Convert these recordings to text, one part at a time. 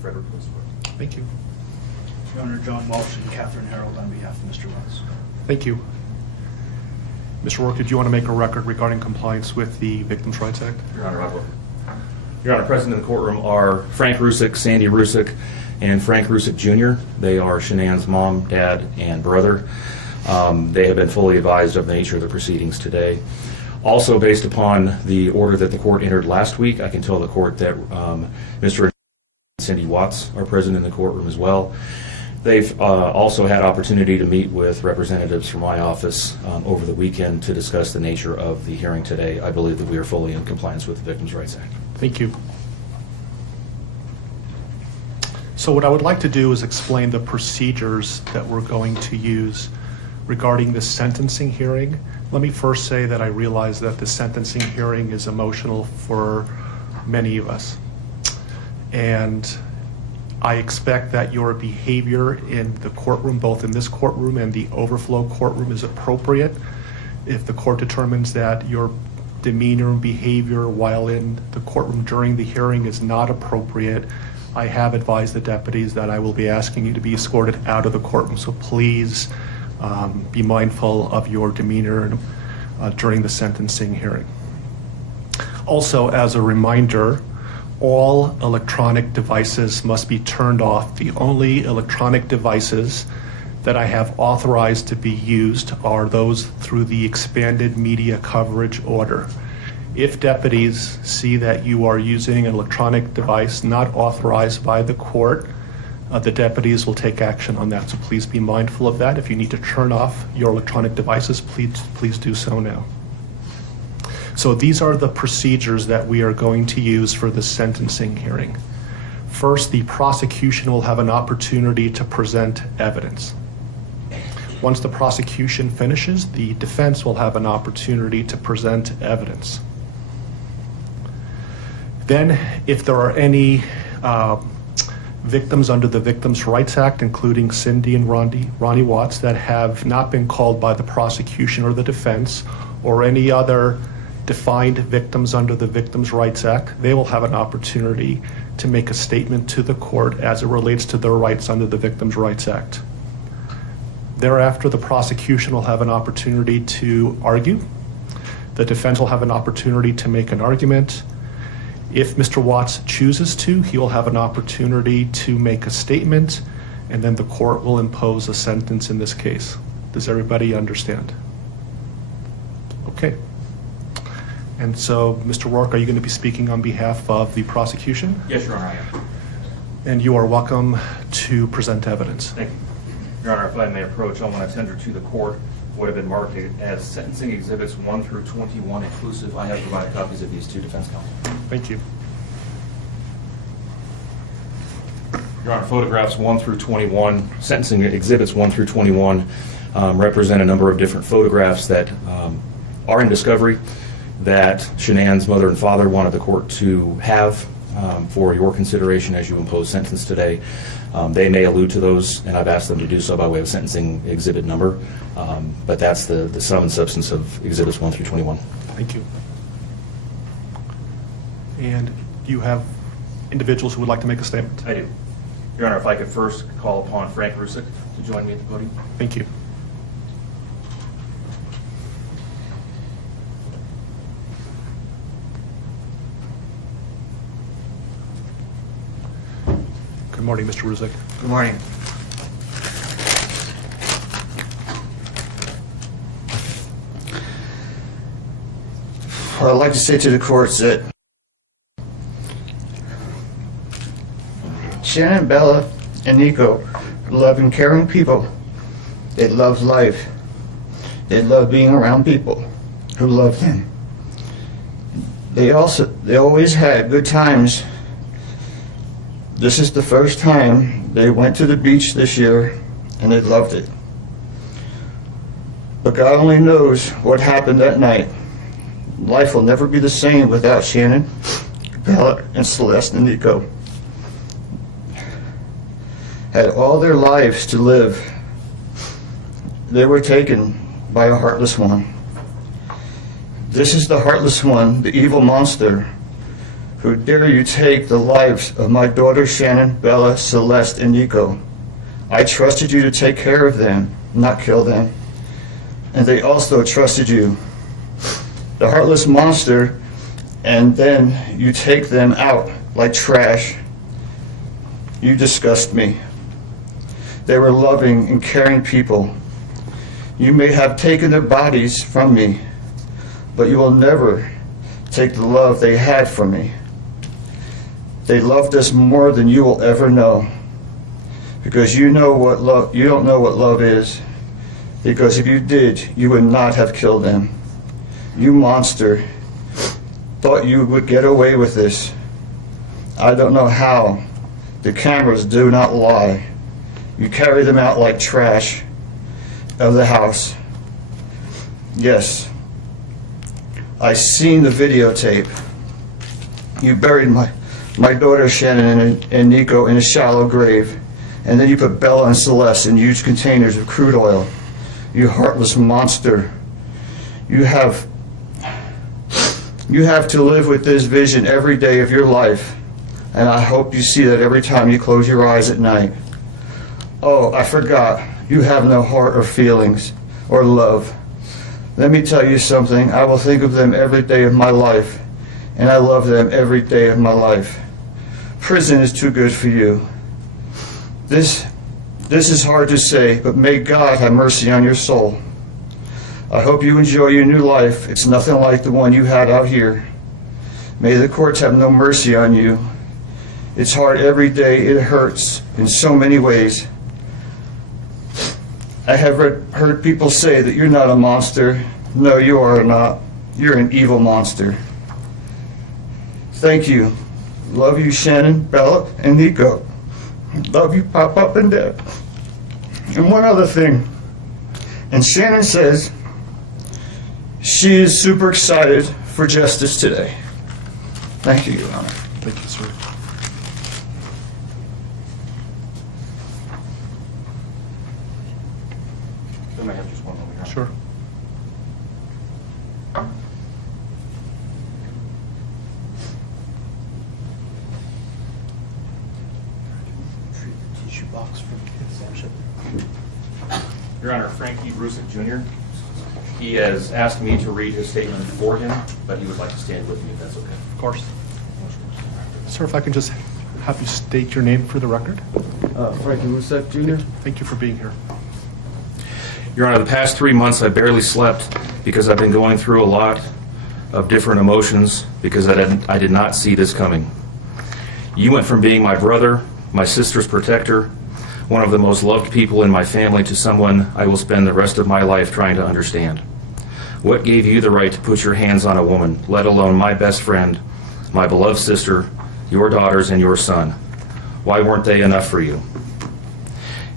Frederick Police Department. Thank you. Your Honor, John Walsh and Catherine Harold on behalf of Mr. Watts. Thank you. Mr. Rourke, did you want to make a record regarding compliance with the Victims' Rights Act? Your Honor, I will. Your Honor, present in the courtroom are Frank Rusick, Sandy Rusick, and Frank Rusick Jr. They are Shanann's mom, dad, and brother. They have been fully advised of the nature of the proceedings today. Also, based upon the order that the court entered last week, I can tell the court that Mr. and Cindy Watts are present in the courtroom as well. They've also had opportunity to meet with representatives from my office over the weekend to discuss the nature of the hearing today. I believe that we are fully in compliance with the Victims' Rights Act. Thank you. So what I would like to do is explain the procedures that we're going to use regarding the sentencing hearing. Let me first say that I realize that the sentencing hearing is emotional for many of us. And I expect that your behavior in the courtroom, both in this courtroom and the overflow courtroom, is appropriate. If the court determines that your demeanor and behavior while in the courtroom during the hearing is not appropriate, I have advised the deputies that I will be asking you to be escorted out of the courtroom. So please be mindful of your demeanor during the sentencing hearing. Also, as a reminder, all electronic devices must be turned off. The only electronic devices that I have authorized to be used are those through the expanded media coverage order. If deputies see that you are using an electronic device not authorized by the court, the deputies will take action on that. So please be mindful of that. If you need to turn off your electronic devices, please do so now. So these are the procedures that we are going to use for the sentencing hearing. First, the prosecution will have an opportunity to present evidence. Once the prosecution finishes, the defense will have an opportunity to present evidence. Then, if there are any victims under the Victims' Rights Act, including Cindy and Ronnie Watts, that have not been called by the prosecution or the defense, or any other defined victims under the Victims' Rights Act, they will have an opportunity to make a statement to the court as it relates to their rights under the Victims' Rights Act. Thereafter, the prosecution will have an opportunity to argue. The defense will have an opportunity to make an argument. If Mr. Watts chooses to, he will have an opportunity to make a statement, and then the court will impose a sentence in this case. Does everybody understand? Okay. And so, Mr. Rourke, are you going to be speaking on behalf of the prosecution? Yes, Your Honor, I am. And you are welcome to present evidence. Thank you. Your Honor, if I may approach, I want to tender to the court what have been marked as sentencing exhibits 1 through 21 inclusive. I have provided copies of these to defense counsel. Thank you. Your Honor, photographs 1 through 21, sentencing exhibits 1 through 21 represent a number of different photographs that are in discovery that Shanann's mother and father wanted the court to have for your consideration as you impose sentence today. They may allude to those, and I've asked them to do so by way of sentencing exhibit number, but that's the sum and substance of exhibits 1 through 21. Thank you. And do you have individuals who would like to make a statement? I do. Your Honor, if I could first call upon Frank Rusick to join me at the podium. Thank you. Good morning, Mr. Rusick. Good morning. What I'd like to say to the court is that Shanann, Bella, and Nico are loving, caring people. They love life. They love being around people who love them. They always had good times. This is the first time they went to the beach this year, and they loved it. But God only knows what happened that night. Life will never be the same without Shanann, Bella, and Celeste, and Nico. Had all their lives to live. They were taken by a heartless one. This is the heartless one, the evil monster, Who dare you take the lives of my daughters Shanann, Bella, Celeste, and Nico? I trusted you to take care of them, not kill them. And they also trusted you, the heartless monster, and then you take them out like trash. You disgust me. They were loving and caring people. You may have taken their bodies from me, but you will never take the love they had from me. They loved us more than you will ever know, because you don't know what love is. Because if you did, you would not have killed them. You monster, thought you would get away with this. I don't know how. The cameras do not lie. You carry them out like trash of the house. Yes, I seen the videotape. You buried my daughter Shanann and Nico in a shallow grave, and then you put Bella and Celeste in huge containers of crude oil. You heartless monster. You have to live with this vision every day of your life, and I hope you see that every time you close your eyes at night. Oh, I forgot. You have no heart or feelings or love. Let me tell you something. I will think of them every day of my life, and I love them every day of my life. Prison is too good for you. This is hard to say, but may God have mercy on your soul. I hope you enjoy your new life. It's nothing like the one you had out here. May the courts have no mercy on you. It's hard every day. It hurts in so many ways. I have heard people say that you're not a monster. No, you are not. You're an evil monster. Thank you. Love you, Shanann, Bella, and Nico. Love you, Pop and Dad. And one other thing. And Shanann says she is super excited for justice today. Thank you, Your Honor. Thank you, sir. Then I have just one over here. Sure. Tissue box for exemption. Your Honor, Frankie Rusick Jr., he has asked me to read his statement for him, but he would like to stand with me if that's okay. Of course. Sir, if I can just have you state your name for the record. Frankie Rousseff Jr. Thank you for being here. Your Honor, the past 3 months I've barely slept because I've been going through a lot of different emotions because I did not see this coming. You went from being my brother, my sister's protector, one of the most loved people in my family, to someone I will spend the rest of my life trying to understand. What gave you the right to put your hands on a woman, let alone my best friend, my beloved sister, your daughters, and your son? Why weren't they enough for you?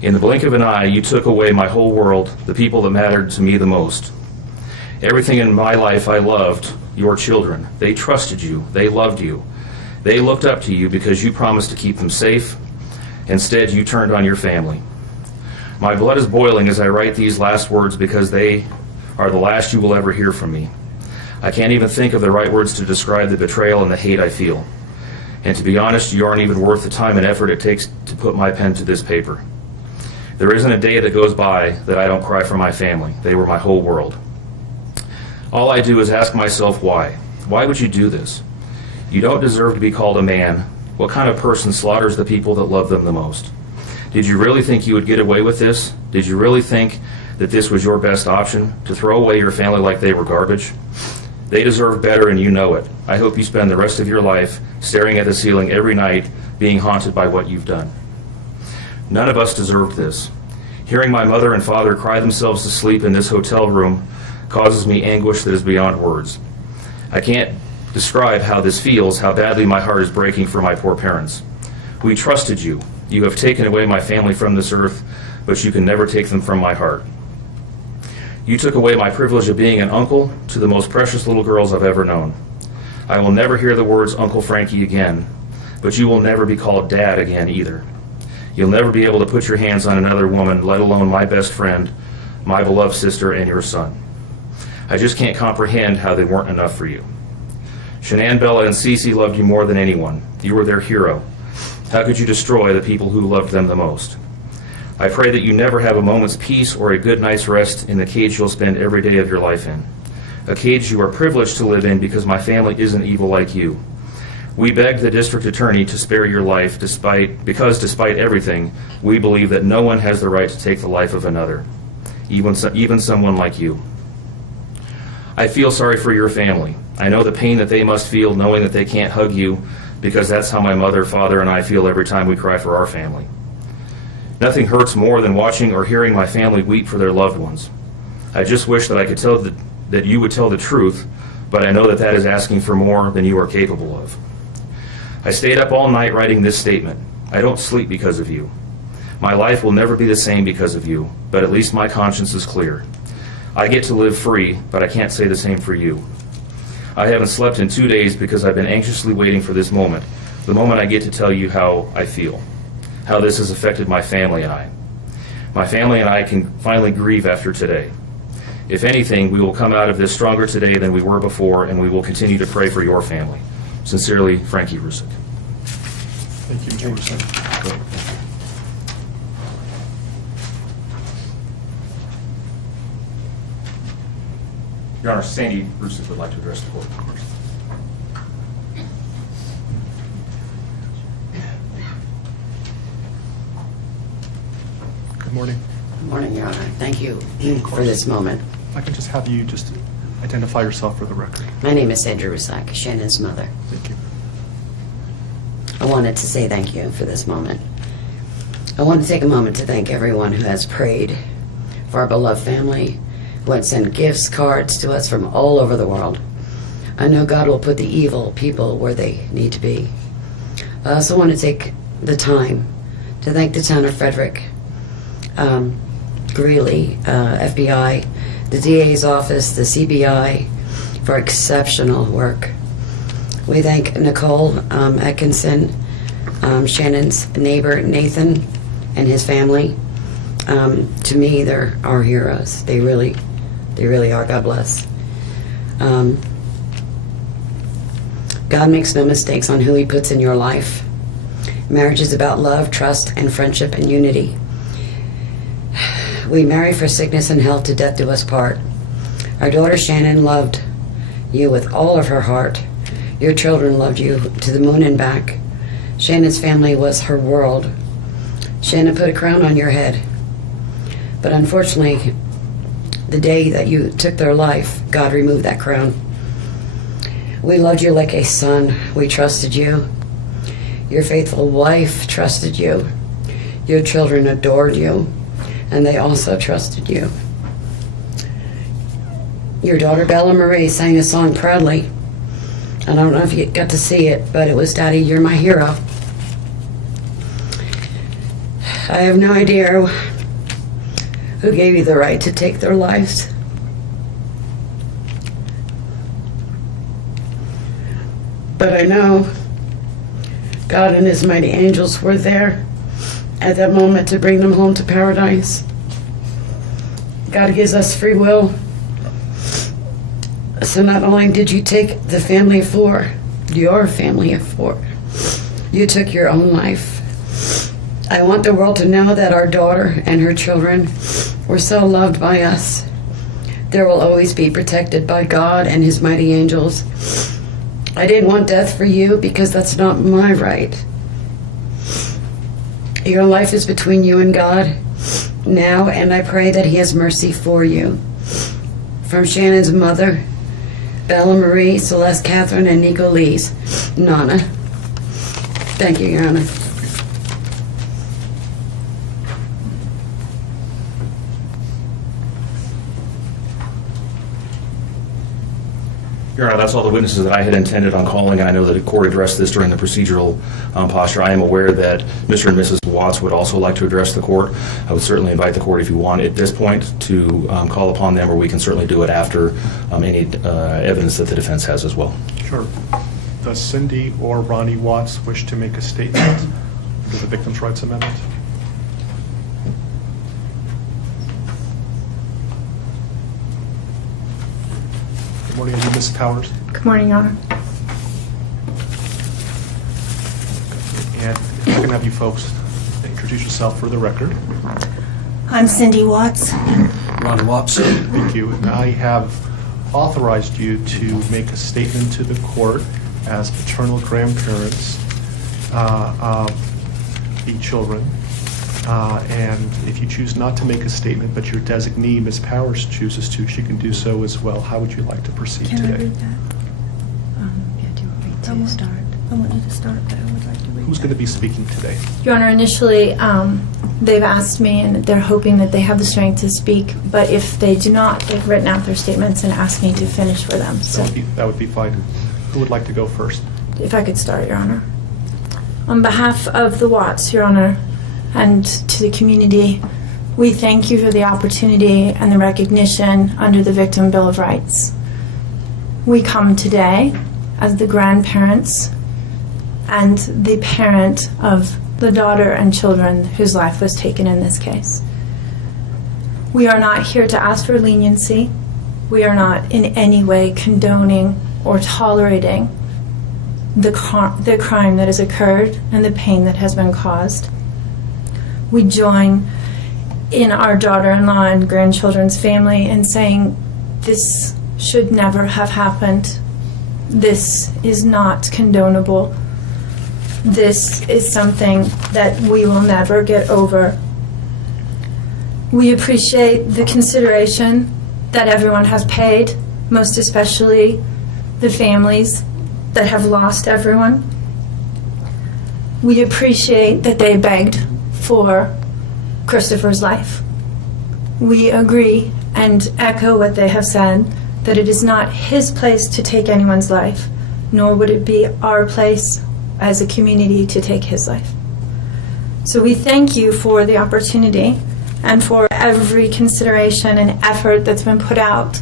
In the blink of an eye, you took away my whole world, the people that mattered to me the most. Everything in my life I loved, your children. They trusted you. They loved you. They looked up to you because you promised to keep them safe. Instead, you turned on your family. My blood is boiling as I write these last words because they are the last you will ever hear from me. I can't even think of the right words to describe the betrayal and the hate I feel. And to be honest, you aren't even worth the time and effort it takes to put my pen to this paper. There isn't a day that goes by that I don't cry for my family. They were my whole world. All I do is ask myself why. Why would you do this? You don't deserve to be called a man. What kind of person slaughters the people that love them the most? Did you really think you would get away with this? Did you really think that this was your best option, to throw away your family like they were garbage? They deserve better, and you know it. I hope you spend the rest of your life staring at the ceiling every night, being haunted by what you've done. None of us deserved this. Hearing my mother and father cry themselves to sleep in this hotel room causes me anguish that is beyond words. I can't describe how this feels, how badly my heart is breaking for my poor parents. We trusted you. You have taken away my family from this earth, but you can never take them from my heart. You took away my privilege of being an uncle to the most precious little girls I've ever known. I will never hear the words Uncle Frankie again, but you will never be called Dad again either. You'll never be able to put your hands on another woman, let alone my best friend, my beloved sister, and your son. I just can't comprehend how they weren't enough for you. Shanann, Bella, and Cece loved you more than anyone. You were their hero. How could you destroy the people who loved them the most? I pray that you never have a moment's peace or a good night's rest in the cage you'll spend every day of your life in. A cage you are privileged to live in because my family isn't evil like you. We begged the district attorney to spare your life because despite everything, we believe that no one has the right to take the life of another, even someone like you. I feel sorry for your family. I know the pain that they must feel knowing that they can't hug you, because that's how my mother, father, and I feel every time we cry for our family. Nothing hurts more than watching or hearing my family weep for their loved ones. I just wish that I could tell that you would tell the truth, but I know that that is asking for more than you are capable of. I stayed up all night writing this statement. I don't sleep because of you. My life will never be the same because of you, but at least my conscience is clear. I get to live free, but I can't say the same for you. I haven't slept in 2 days because I've been anxiously waiting for this moment, the moment I get to tell you how I feel, how this has affected my family and I. My family and I can finally grieve after today. If anything, we will come out of this stronger today than we were before, and we will continue to pray for your family. Sincerely, Frankie Rusick. Thank you, Mr. Russo. Your Honor, Sandy Rusick would like to address the court. Good morning. Good morning, Your Honor. Thank you for this moment. I can just have you just identify yourself for the record. My name is Sandra Rusak, Shannon's mother. Thank you. I wanted to say thank you for this moment. I want to take a moment to thank everyone who has prayed for our beloved family, who has sent gifts, cards to us from all over the world. I know God will put the evil people where they need to be. I also want to take the time to thank the town of Frederick, Greeley, FBI, the DA's office, the CBI, for exceptional work. We thank Nicole Atkinson, Shannon's neighbor, Nathan, and his family. To me, they're our heroes. They really are. God bless. God makes no mistakes on who he puts in your life. Marriage is about love, trust, and friendship and unity. We marry for sickness and health, to death do us part. Our daughter Shanann loved you with all of her heart. Your children loved you to the moon and back. Shannon's family was her world. Shanann put a crown on your head. But unfortunately, the day that you took their life, God removed that crown. We loved you like a son. We trusted you. Your faithful wife trusted you. Your children adored you, and they also trusted you. Your daughter Bella Marie sang a song proudly. I don't know if you got to see it, but it was, "Daddy, you're my hero." I have no idea who gave you the right to take their lives. But I know God and his mighty angels were there at that moment to bring them home to paradise. God gives us free will. So not only did you take the family of four, your family of four, you took your own life. I want the world to know that our daughter and her children were so loved by us. There will always be protected by God and his mighty angels. I didn't want death for you because that's not my right. Your life is between you and God now, and I pray that he has mercy for you. From Shannon's mother, Bella Marie, Celeste Catherine, and Nico Lee's Nana. Thank you, Your Honor. Your Honor, that's all the witnesses that I had intended on calling, and I know that the court addressed this during the procedural posture. I am aware that Mr. and Mrs. Watts would also like to address the court. I would certainly invite the court, if you want, at this point, to call upon them, or we can certainly do it after any evidence that the defense has as well. Sure. Does Cindy or Ronnie Watts wish to make a statement under the Victims' Rights Amendment? Good morning, Ms. Powers. Good morning, Your Honor. And if I can have you folks introduce yourself for the record. I'm Cindy Watts. Ron Watts. Thank you. And I have authorized you to make a statement to the court as paternal grandparents of the children. And if you choose not to make a statement, but your designee, Ms. Powers, chooses to, she can do so as well. How would you like to proceed Can I today? read that? Yeah, do you want me I want you to start, but I would like to read Who's going to be speaking today? Your Honor, initially, they've asked me, and they're hoping that they have the strength to speak, but if they do not, they've written out their statements and asked me to finish for them. So That would be fine. Who would like to go first? if I could start, Your Honor. On behalf of the Watts, Your Honor, and to the community, we thank you for the opportunity and the recognition under the Victim Bill of Rights. We come today as the grandparents and the parent of the daughter and children whose life was taken in this case. We are not here to ask for leniency. We are not in any way condoning or tolerating the crime that has occurred and the pain that has been caused. We join in our daughter-in-law and grandchildren's family in saying this should never have happened. This is not condonable. This is something that we will never get over. We appreciate the consideration that everyone has paid, most especially the families that have lost everyone. We appreciate that they begged for Christopher's life. We agree and echo what they have said, that it is not his place to take anyone's life, nor would it be our place as a community to take his life. So we thank you for the opportunity and for every consideration and effort that's been put out.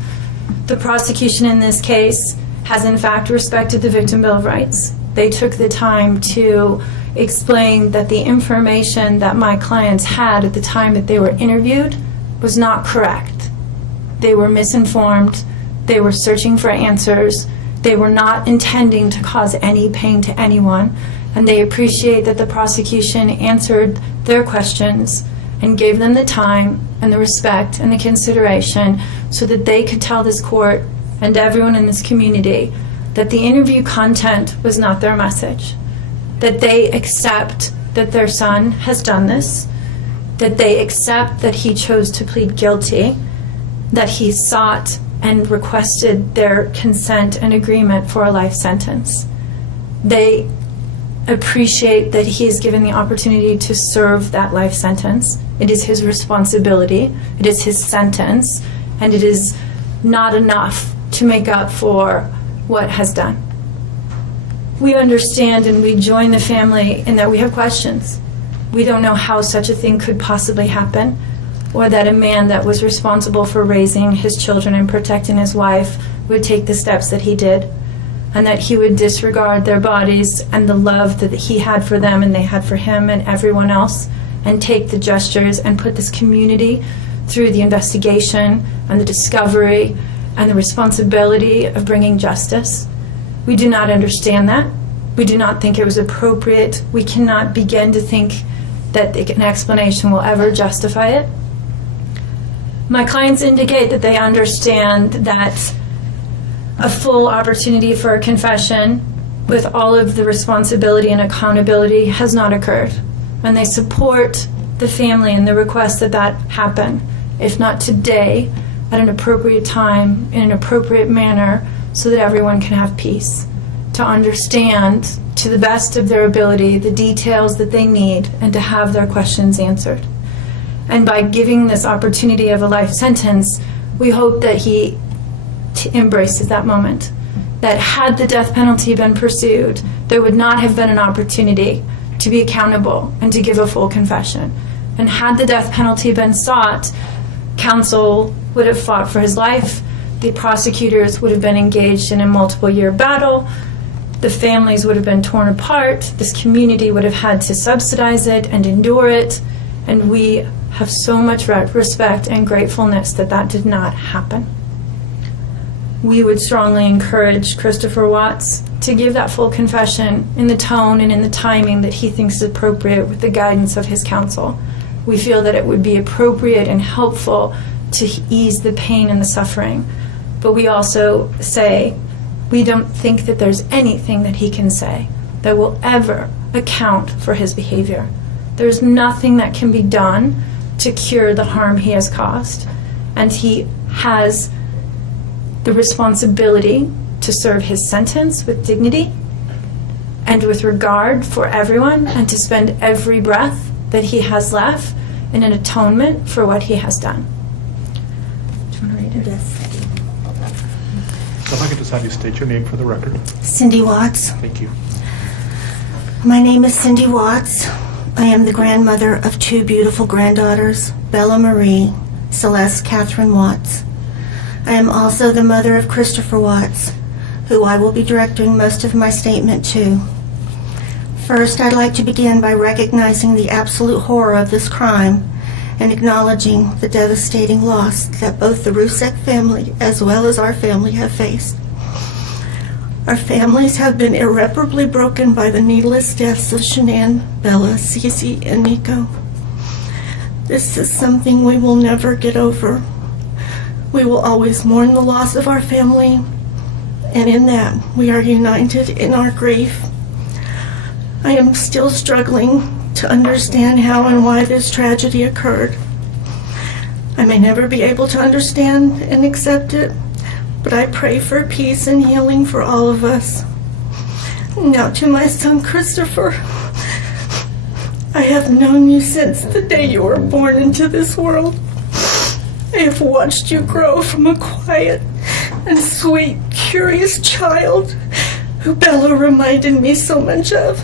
The prosecution in this case has in fact respected the Victim Bill of Rights. They took the time to explain that the information that my clients had at the time that they were interviewed was not correct. They were misinformed. They were searching for answers. They were not intending to cause any pain to anyone. And they appreciate that the prosecution answered their questions and gave them the time and the respect and the consideration so that they could tell this court and everyone in this community that the interview content was not their message, that they accept that their son has done this, that they accept that he chose to plead guilty, that he sought and requested their consent and agreement for a life sentence. They appreciate that he is given the opportunity to serve that life sentence. It is his responsibility, it is his sentence, and it is not enough to make up for what has done. We understand and we join the family in that we have questions. We don't know how such a thing could possibly happen, or that a man that was responsible for raising his children and protecting his wife would take the steps that he did, and that he would disregard their bodies and the love that he had for them and they had for him and everyone else, and take the gestures and put this community through the investigation and the discovery and the responsibility of bringing justice. We do not understand that. We do not think it was appropriate. We cannot begin to think that an explanation will ever justify it. My clients indicate that they understand that a full opportunity for a confession with all of the responsibility and accountability has not occurred. And they support the family and the request that that happen, if not today, at an appropriate time, in an appropriate manner, so that everyone can have peace, to understand to the best of their ability the details that they need and to have their questions answered. And by giving this opportunity of a life sentence, we hope that he embraces that moment. That had the death penalty been pursued, there would not have been an opportunity to be accountable and to give a full confession. And had the death penalty been sought, counsel would have fought for his life, the prosecutors would have been engaged in a multiple-year battle, the families would have been torn apart, this community would have had to subsidize it and endure it, and we have so much respect and gratefulness that that did not happen. We would strongly encourage Christopher Watts to give that full confession in the tone and in the timing that he thinks is appropriate with the guidance of his counsel. We feel that it would be appropriate and helpful to ease the pain and the suffering. But we also say we don't think that there's anything that he can say that will ever account for his behavior. There's nothing that can be done to cure the harm he has caused. And he has the responsibility to serve his sentence with dignity and with regard for everyone, and to spend every breath that he has left in an atonement for what he has done. Do you want to read it? Yes. So if I could just have you state your name for the record. Cindy Watts. Thank you. My name is Cindy Watts. I am the grandmother of two beautiful granddaughters, Bella Marie, Celeste Catherine Watts. I am also the mother of Christopher Watts, who I will be directing most of my statement to. First, I'd like to begin by recognizing the absolute horror of this crime and acknowledging the devastating loss that both the Rusek family as well as our family have faced. Our families have been irreparably broken by the needless deaths of Shanann, Bella, Cece, and Nico. This is something we will never get over. We will always mourn the loss of our family, and in that we are united in our grief. I am still struggling to understand how and why this tragedy occurred. I may never be able to understand and accept it, but I pray for peace and healing for all of us. Now to my son Christopher. I have known you since the day you were born into this world. I have watched you grow from a quiet and sweet, curious child who Bella reminded me so much of,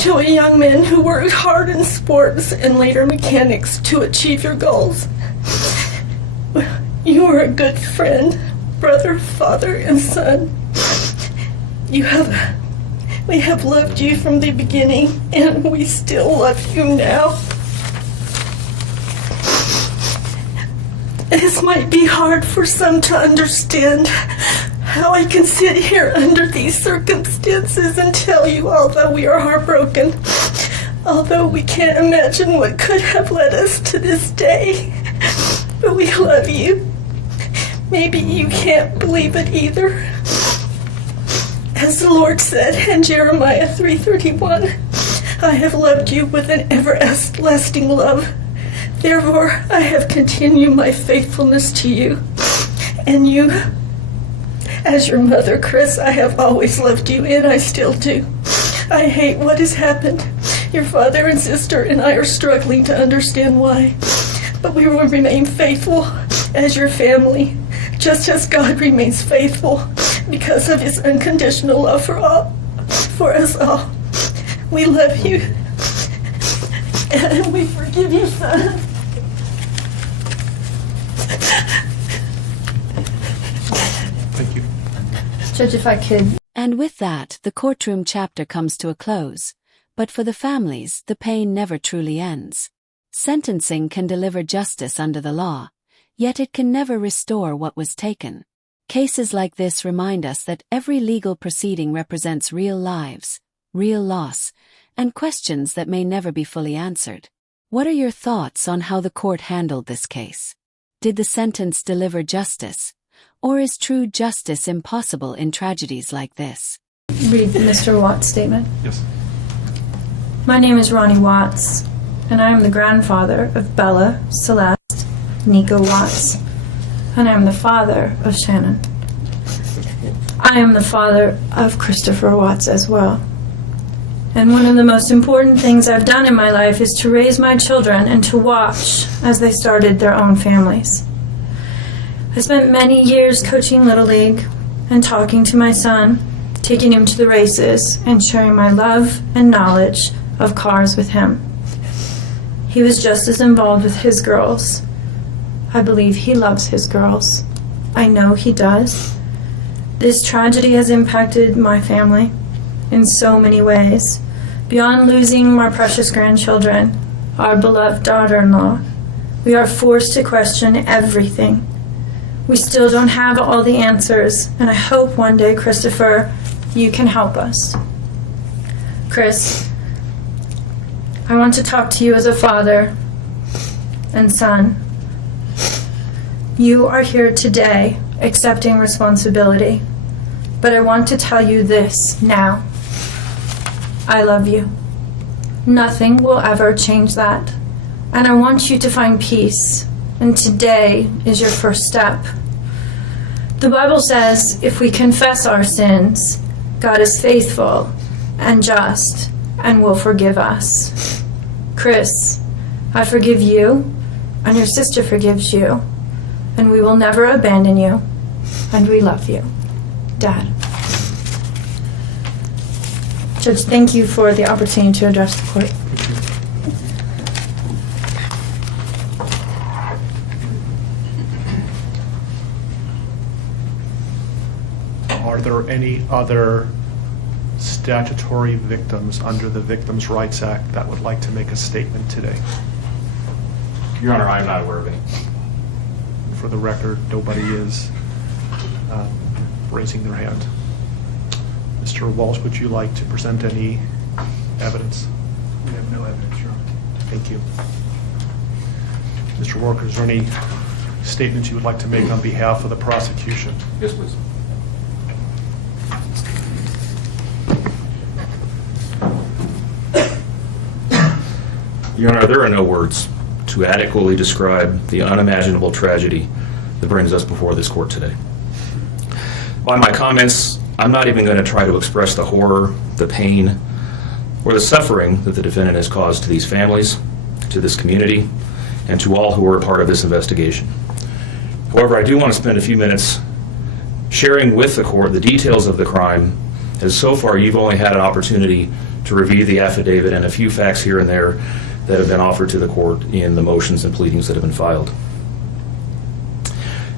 to a young man who worked hard in sports and later mechanics to achieve your goals. You are a good friend, brother, father, and son. We have loved you from the beginning, and we still love you now. This might be hard for some to understand, how I can sit here under these circumstances and tell you, although we are heartbroken, although we can't imagine what could have led us to this day, but we love you. Maybe you can't believe it either. As the Lord said in Jeremiah 3:31, I have loved you with an everlasting love. Therefore, I have continued my faithfulness to you. And you, as your mother, Chris, I have always loved you, and I still do. I hate what has happened. Your father and sister and I are struggling to understand why. But we will remain faithful as your family, just as God remains faithful because of his unconditional love for us all. We love you, and we forgive you, son. Thank you. Judge, if I could. And with that, the courtroom chapter comes to a close. But for the families, the pain never truly ends. Sentencing can deliver justice under the law, yet it can never restore what was taken. Cases like this remind us that every legal proceeding represents real lives, real loss, and questions that may never be fully answered. What are your thoughts on how the court handled this case? Did the sentence deliver justice? Or is true justice impossible in tragedies like this? Read Mr. Watts' statement. Yes. My name is Ronnie Watts, and I am the grandfather of Bella, Celeste, Nico Watts, and I am the father of Shanann. I am the father of Christopher Watts as well. And one of the most important things I've done in my life is to raise my children and to watch as they started their own families. I spent many years coaching Little League and talking to my son, taking him to the races, and sharing my love and knowledge of cars with him. He was just as involved with his girls. I believe he loves his girls. I know he does. This tragedy has impacted my family in so many ways. Beyond losing my precious grandchildren, our beloved daughter-in-law, we are forced to question everything. We still don't have all the answers, and I hope one day, Christopher, you can help us. Chris, I want to talk to you as a father and son. You are here today accepting responsibility, but I want to tell you this now. I love you. Nothing will ever change that, and I want you to find peace, and today is your first step. The Bible says if we confess our sins, God is faithful and just and will forgive us. Chris, I forgive you, and your sister forgives you, and we will never abandon you, and we love you. Dad. Judge, thank you for the opportunity to address the court. Are there any other statutory victims under the Victims' Rights Act that would like to make a statement today? Your Honor, I'm not aware of any. For the record, nobody is raising their hand. Mr. Walsh, would you like to present any evidence? We have no evidence, Your Honor. Thank you. Mr. Walker, is there any statements you would like to make on behalf of the prosecution? Yes, please. Your Honor, there are no words to adequately describe the unimaginable tragedy that brings us before this court today. By my comments, I'm not even going to try to express the horror, the pain, or the suffering that the defendant has caused to these families, to this community, and to all who are a part of this investigation. However, I do want to spend a few minutes sharing with the court the details of the crime, as so far you've only had an opportunity to review the affidavit and a few facts here and there that have been offered to the court in the motions and pleadings that have been filed.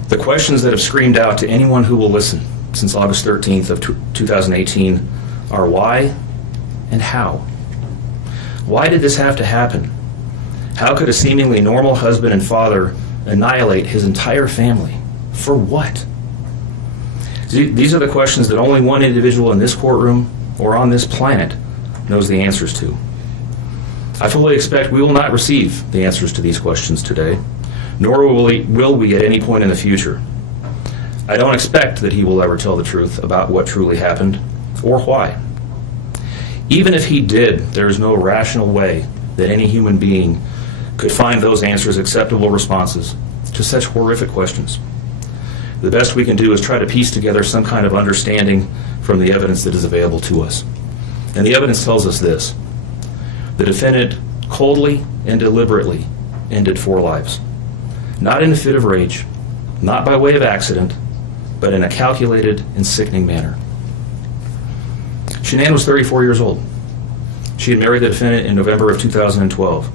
The questions that have screamed out to anyone who will listen since August 13th of 2018 are why and how? Why did this have to happen? How could a seemingly normal husband and father annihilate his entire family? For what? These are the questions that only one individual in this courtroom or on this planet knows the answers to. I fully expect we will not receive the answers to these questions today, nor will we at any point in the future. I don't expect that he will ever tell the truth about what truly happened or why. Even if he did, there is no rational way that any human being could find those answers acceptable responses to such horrific questions. The best we can do is try to piece together some kind of understanding from the evidence that is available to us. And the evidence tells us this: the defendant coldly and deliberately ended 4 lives. Not in a fit of rage, not by way of accident, but in a calculated and sickening manner. Shanann was 34 years old. She had married the defendant in November of 2012.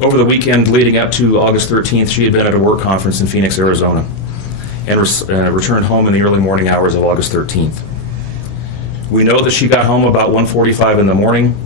Over the weekend leading up to August 13th, she had been at a work conference in Phoenix, Arizona, and returned home in the early morning hours of August 13th. We know that she got home about 1:45 in the morning